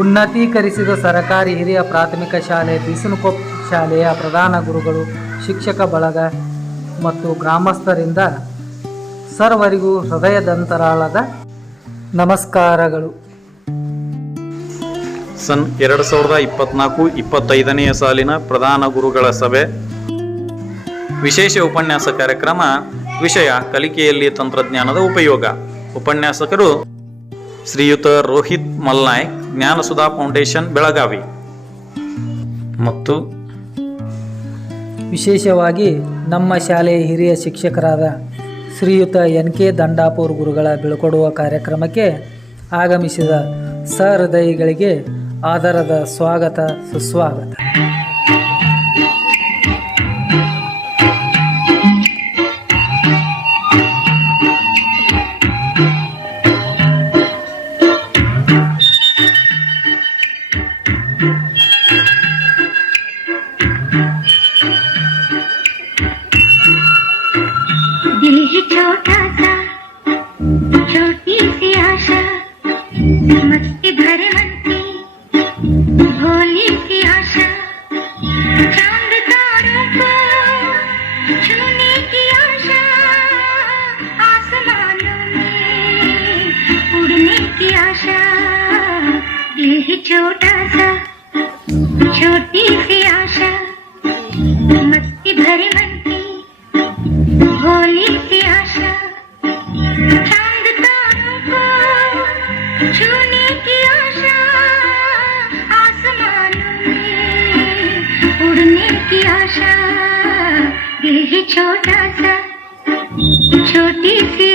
ಉನ್ನತೀಕರಿಸಿದ ಸರಕಾರಿ ಹಿರಿಯ ಪ್ರಾಥಮಿಕ ಶಾಲೆ ಬೀಸನಕೊಪ್ಪ ಶಾಲೆಯ ಪ್ರಧಾನ ಗುರುಗಳು, ಶಿಕ್ಷಕ ಬಳಗ ಮತ್ತು ಗ್ರಾಮಸ್ಥರಿಂದ ಸರ್ವರಿಗೂ ಹೃದಯದಂತರಾಳದ ನಮಸ್ಕಾರಗಳು. ಸನ್ 2024-25ನೇ ಸಾಲಿನ ಪ್ರಧಾನ ಗುರುಗಳ ಸಭೆ ವಿಶೇಷ ಉಪನ್ಯಾಸ ಕಾರ್ಯಕ್ರಮ. ವಿಷಯ ಕಲಿಕೆಯಲ್ಲಿ ತಂತ್ರಜ್ಞಾನದ ಉಪಯೋಗ. ಉಪನ್ಯಾಸಕರು ಶ್ರೀಯುತ ರೋಹಿತ್ ಮಲ್ನಾಯಕ್, ಜ್ಞಾನಸುಧಾ ಫೌಂಡೇಶನ್, ಬೆಳಗಾವಿ. ಮತ್ತು ವಿಶೇಷವಾಗಿ ನಮ್ಮ ಶಾಲೆಯ ಹಿರಿಯ ಶಿಕ್ಷಕರಾದ ಶ್ರೀಯುತ NK ದಂಡಾಪುರ್ ಗುರುಗಳ ಬೀಳ್ಕೊಡುವ ಕಾರ್ಯಕ್ರಮಕ್ಕೆ ಆಗಮಿಸಿದ ಸಹೃದಯಿಗಳಿಗೆ ಆದರದ ಸ್ವಾಗತ, ಸುಸ್ವಾಗತ. दिल है छोटा सा, छोटी सी आशा, मस्ती भरे मन की भोली सी आशा, चांद तारों को छूने की आशा, आसमानों में उड़ने की आशा. दिल है छोटा सा, छोटी सी आशा, मस्ती भरे मन की भोली सी आशा, चांद तारों को छूने की आशा, आसमानों में उड़ने की आशा. दिल है छोटा सा, छोटी सी